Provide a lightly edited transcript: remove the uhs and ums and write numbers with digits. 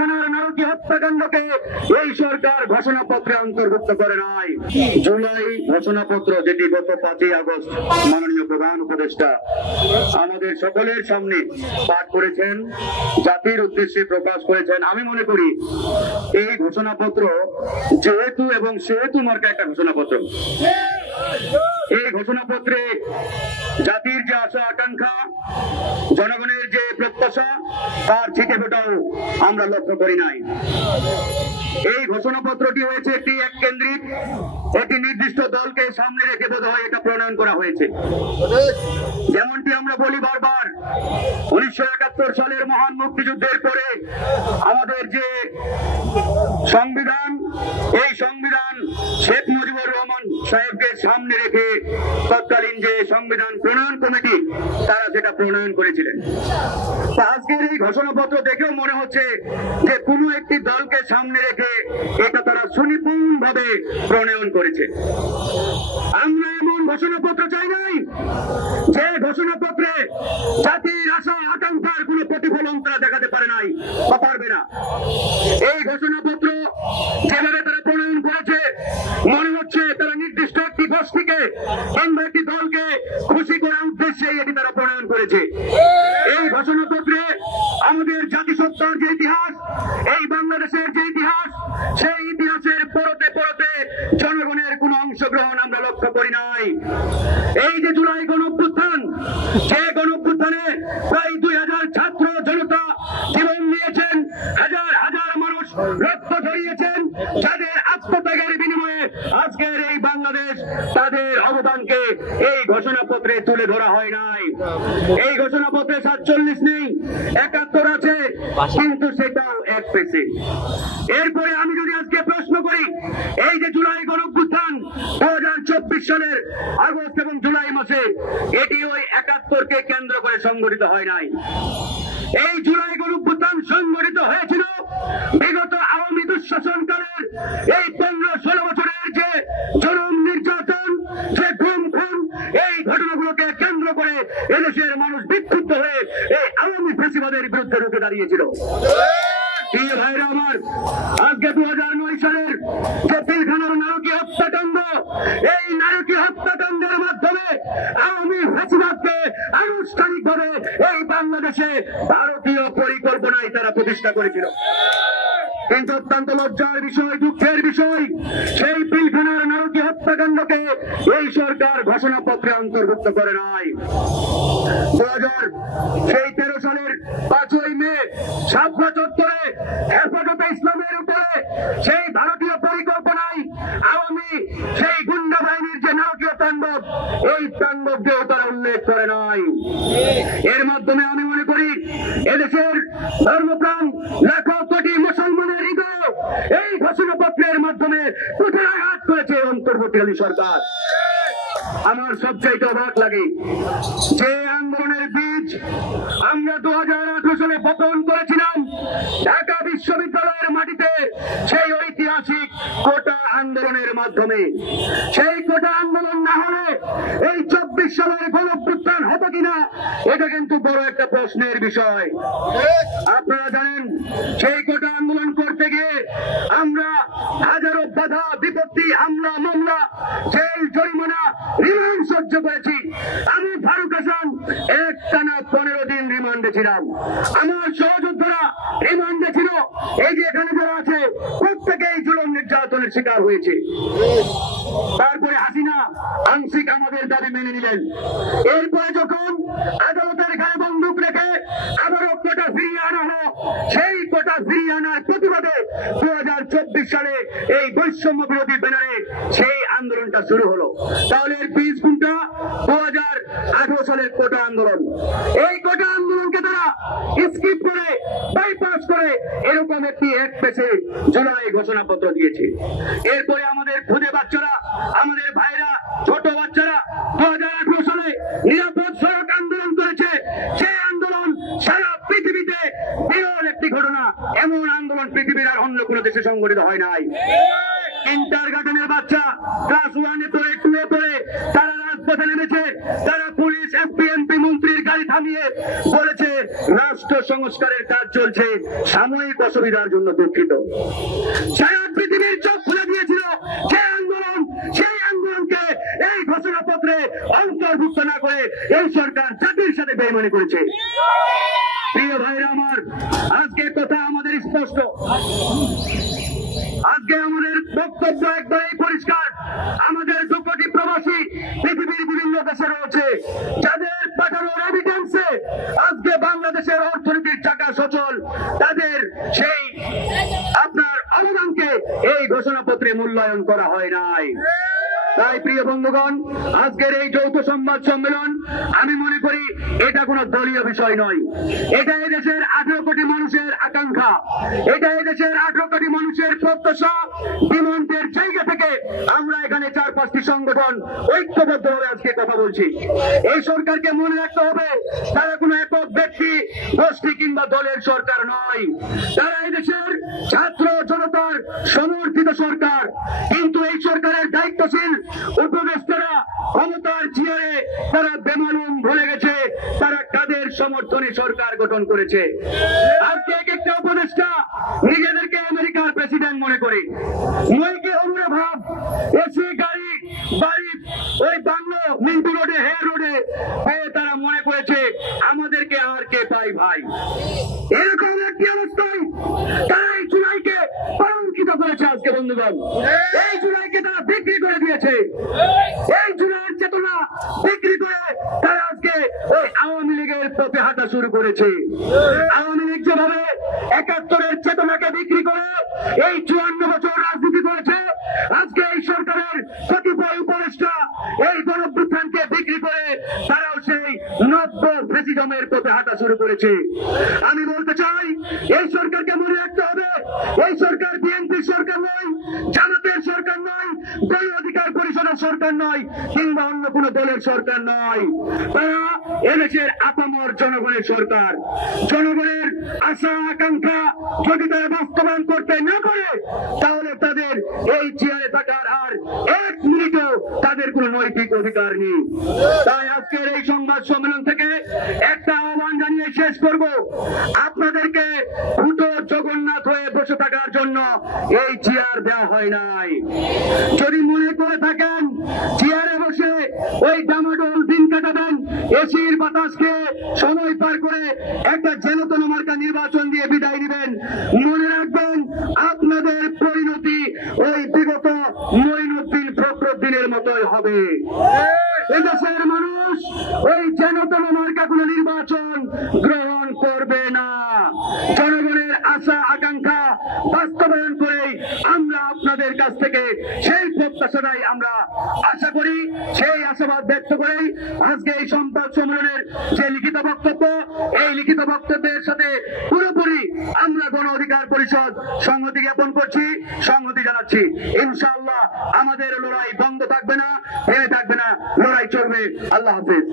পিলখানার নারকীয় হত্যাকাণ্ডকে এই সরকার ঘোষণাপত্রে অন্তর্ভুক্ত করে নাই। জুলাই ঘোষণাপত্র যেটি গত 5ই আগস্ট মাননীয় প্রধান উপদেষ্টা আমাদের সকলের সামনে পাঠ করেছেন, জাতির উদ্দেশ্যে প্রকাশ করেছেন, আমি মনে করি এই ঘোষণাপত্র যেহেতু এবং সেহেতু মার্কা একটা ঘোষণাপত্র। এই ঘোষণাপত্রে জাতির যে আশা আকাঙ্ক্ষা, জনগণের যে প্রত্যাশা, তার ছিটে ফোটাও আমরা লক্ষ্য করি নাই। এই ঘোষণাপত্রটি হয়েছে একটি এককেন্দ্রিক, একটি নির্দিষ্ট দলকে সামনে রেখে বোধহয় এটা প্রণয়ন করা হয়েছে। যেমনটি আমরা বলি বারবার, 1971 সালের মহান মুক্তিযুদ্ধের পরে আমাদের যে সংবিধান, এই সংবিধান শেখ মুজিবুর রহমান সাহেবকে সামনে রেখে তৎকালীন যে সংবিধান প্রণয়ন কমিটি তারা সেটা প্রণয়ন করেছিলেন। আজকের এই ঘোষণাপত্র দেখেও মনে হচ্ছে যে কোনো একটি দলকে সামনে রেখে এটা তারা সুনিপুণভাবে প্রণয়ন করেছে। আমরা এমন ঘোষণাপত্র চাই নাই যে ঘোষণাপত্রে জাতির আশা আকাঙ্ক্ষার কোনো প্রতিফলন তারা দেখাতে পারে নাই বা পারবে না। এই ঘোষণাপত্র যেভাবে তারা প্রণয়ন করেছে মনে হচ্ছে তারা নির্দিষ্ট একটি গোষ্ঠীকে কিংবা একটি দলকে খুশি করার উদ্দেশ্যে এটি তারা প্রণয়ন করেছে। এই ঘোষণাপত্রে আমাদের জাতিসত্তার যে ইতিহাস, এই বাংলাদেশের যে ইতিহাস, সেই ইতিহাসের পরতে পরতে জনগণের কোন অংশগ্রহণ আমরা লক্ষ্য করি নাই। এই যে জুলাই গণঅভ্যুত্থান, যে গণঅভ্যুত্থানে প্রায় 2000 ছাত্র জনতা জীবন দিয়েছেন, হাজার হাজার মানুষ রক্ত ঝরিয়েছেন, যাদের আত্মত্যাগের বিনিময়ে আজকের এই বাংলাদেশ, তাদের অবদানকে এই ঘোষণাপত্রে তুলে ধরা হয় নাই। এই ঘোষণাপত্রে 47 নেই, 71 আছে, কিন্তু সেটাও এক পেছে। এরপরে আমি যদি আজকে প্রশ্ন করি, এই যে জুলাই গণঅভ্যুত্থান 2024 সালের আগস্ট এবং জুলাই মাসে, এটি ওই 71কে কেন্দ্র করে সংগঠিত হয় নাই। এই জুলাই গণঅভ্যুত্থান সংগঠিত হয়েছিল বিগত আওয়ামী দুঃশাসনকালের এই 15-16 বছরের যে জুলুম নির্যাতন, যে গুম খুন, এই ঘটনাগুলোকে কেন্দ্র করে এদেশের মানুষ বিক্ষুব্ধ হয়ে এই আওয়ামী ফ্যাসিবাদের বিরুদ্ধে রুখে দাঁড়িয়েছিল। ভাইরা আমার, আজকে 2009 সালের যে পিলখানার নারকীয় হত্যাকাণ্ড, এই নারকীয় হত্যাকাণ্ডের মাধ্যমে আওয়ামী ফ্যাসিবাদকে আনুষ্ঠানিকভাবে এই বাংলাদেশে ভারতীয় পরিকল্পনায় তারা প্রতিষ্ঠা করেছিল। কিন্তু অত্যন্ত লজ্জার বিষয়, দুঃখের বিষয়, সেই পিলখানার নারকীয় হত্যাকাণ্ডকে এই সরকার ঘোষণাপত্রে অন্তর্ভুক্ত করে নাই। 2013 সালের 5ই মে শাপলা চত্বরে হেফাজতে ইসলামের উপরে সেই ভারতীয় পরিকল্পনায় আওয়ামী সেই গুন্ডা বাহিনীর যে নারকীয় তাণ্ডব, এই তাণ্ডবকেও তারা উল্লেখ করে নাই। এর মাধ্যমে আমি মনে করি এদেশের ধর্মপ্রাণ লাখো কোটি মুসলমানের হৃদয় এই ঘোষণাপত্রের মাধ্যমে কুঠারাঘাত করেছে অন্তর্বর্তীকালীন সরকার। আমার সবচাইতে অবাক লাগে যে আন্দোলনের বীজ আমরা 2018 সালে বপন করেছিলাম ঢাকা বিশ্ববিদ্যালয়ের মাটিতে, সেই ঐতিহাসিক কোটা আন্দোলনের মাধ্যমে। সেই কোটা আন্দোলন না হলে এই 24 সালের গণঅভ্যুত্থান হতো কিনা, এটা কিন্তু বড় একটা প্রশ্নের বিষয়। আপনারা জানেন, সেই কোটা আন্দোলন করতে গিয়ে আমরা হাজারো বাধা বিপত্তি, হামলা মামলা, জেল জরিমানা, রিমান্ড সহ্য করেছি। আমি ফারুক হাসান একটানা 15 দিন রিমান্ডে ছিলাম। আমার সহযোদ্ধারা রিমান্ডে ছিল। এই যে এখানে যারা আছে প্রত্যেকেই জুলুম নির্যাতনের শিকার হয়েছে। তারপরে হাসিনা আংশিক আমাদের দাবি মেনে নিলেন। এরপরে যখন আদালতের গায়ে বন্দুক রেখে আবারও কোটা ফিরিয়ে আনা হলো, সেই কোটা ফিরিয়ে আনার প্রতিবাদে 2024 সালে এই বৈষম্য বিরোধী ব্যানারে সেই আন্দোলনটা শুরু হলো। তাহলে এর বীজ কোনটা? 2018 সালের কোটা আন্দোলন। এই কোটা আন্দোলনকে তারা স্কিপ করে, বাইপাস করে এরকম একটি এক পেছে জুলাই ঘোষণাপত্র দিয়েছে। এরপরে আমাদের খুদে বাচ্চারা, আমাদের ভাইরা, ছোট বাচ্চারা 2018 সালে নিরাপদ সড়ক আন্দোলন করেছে। সেই আন্দোলন সারা পৃথিবীতে বিরল একটি ঘটনা। এমন আন্দোলন পৃথিবীর আর অন্য কোনো দেশে সংগঠিত হয় নাই। ইন্টারগার্ডেনের বাচ্চা ক্লাস 1-এ পড়ে, 2-এ পড়ে তারা রাজপথে নেমেছে। তারা পুলিশ, এসপি, এমপি, মন্ত্রীর গাড়ি থামিয়ে বলেছে রাষ্ট্র সংস্কারের কাজ চলছে, সাময়িক অসুবিধার জন্য দুঃখিত। সারা পৃথিবীর চোখ খুলে দিয়েছিল সেই আন্দোলনকে এই ঘোষণাপত্রে অন্তর্ভুক্ত না করে এই সরকার জাতির সাথে বেইমানি করেছে। প্রিয় ভাইরা আমার, আজকে কথা আমাদের স্পষ্ট, আজকে আমাদের বক্তব্য একবারেই পরিষ্কার। আমাদের 2 কোটি প্রবাসী পৃথিবীর বিভিন্ন দেশে রয়েছে, যাদের পাঠানোর এভিডেন্সে আজকে বাংলাদেশের অর্থনীতির চাকা সচল, তাদের সেই আপনার অবদানকে এই ঘোষণাপত্রে মূল্যায়ন করা হয় নাই। তাই প্রিয় বন্ধুগণ, আজকের এই যৌথ সংবাদ সম্মেলন আমি মনে করি এটা কোনো দলীয় বিষয় নয়। এটা এদেশের 18 কোটি মানুষের আকাঙ্ক্ষা, এটা এদেশের 18 কোটি মানুষের প্রত্যাশা। সীমান্তের জায়গা থেকে আমরা এখানে 4-5টি সংগঠন ঐক্যবদ্ধভাবে আজকে কথা বলছি। এই সরকারকে মনে রাখতে হবে, তারা কোনো একক ব্যক্তি, গোষ্ঠী কিংবা দলের সরকার নয়। তারা এদেশের ছাত্র জনতার সমর্থিত সরকার। কিন্তু এই সরকারের দায়িত্বশীল উপদেষ্টারা ক্ষমতার চেয়ারে তারা বেমালুম ভুলে গেছে তারা কাদের সমর্থনে সরকার গঠন করেছে। আজকে এক একটা উপদেষ্টা নিজেদেরকে আমেরিকার প্রেসিডেন্ট মনে করে, নইকে অমরে ভাব, এসি গাড়ি বাড়ি ওই বাংলো মিন্টু রোডে হেয়ার রোডে তারা মনে করেছে আমাদেরকে আর কে পাই ভাই। এরকম একটি অবস্থায় তারা এই জুলাইকে কলঙ্কিত করেছে। আজকে বন্ধুগণ, এই জুলাইকে তারা বিক্রি করে দিয়েছে। এই জুলাইয়ের চেতনা বিক্রি করে তারা আজকে ওই আওয়ামী লীগের পথে হাঁটা শুরু করেছে। আওয়ামী লীগ যেভাবে 71-এর চেতনাকে বিক্রি করে এই 54 বছর রাজনীতি করেছে, আজকে এই সরকারের কতিপয় উপদেষ্টা এই গণঅভ্যুত্থানকে বিক্রি করে তারাও সেই নব্য ফ্যাসিজমের পথে হাঁটা শুরু করেছে। আমি বলতে চাই, এই সরকারকে মনে রাখতে হবে, এই সরকার বিএনপির সরকার নয়, জামাতের সরকার নয়, গণ অধিকার পরিষদের সরকার নয়, কিংবা অন্য কোন দলের সরকার নয়। তারা এদেশের আপামর জনগণের সরকার। জনগণের আশা আকাঙ্ক্ষা যদি তারা বাস্তবায়ন করতে না পারে, তাহলে তাদের এই চেয়ারে থাকার আর 1 মিনিটও তাদের কোন নৈতিক অধিকার নেই। তাই আজকের এই সংবাদ সম্মেলন থেকে একটা আহ্বান জানিয়ে শেষ করব, আপনাদেরকে ভূত জগন্নাথ হয়ে বসে থাকার জন্য এই চেয়ার দেওয়া হয় নাই। যদি মনে করে থাকেন চেয়ারে বসে ওই ডামাডোল দিন কাটাবেন, এসির বাতাসকে সময় পার করে একটা জেনতন মার্কা নির্বাচন দিয়ে বিদায় নেবেন, মনে রাখবেন আপনাদের পরিণতি ওই বিগত মঈনুদ্দিন ফখরুদ্দিনের মতোই হবে। এদেশের মানুষ ওই জেনতন মার্কা কোন নির্বাচন গ্রহণ করবে না। জনগণের আশা আকাঙ্ক্ষা বাস্তবায়ন করে আমরা আপনাদের কাছ থেকে সেই প্রত্যাশাটাই আমরা আশা করি, সেই আশাবাদ ব্যক্ত করেই আজকে এই সংবাদ সম্মেলনের যে লিখিত বক্তব্য, এই লিখিত বক্তব্যের সাথে পুরোপুরি আমরা গণ অধিকার পরিষদ সংহতি জ্ঞাপন করছি, সংহতি জানাচ্ছি। ইনশাআল্লাহ আমাদের লড়াই বন্ধ থাকবে না, থেমে থাকবে না, লড়াই চলবে। আল্লাহ হাফেজ।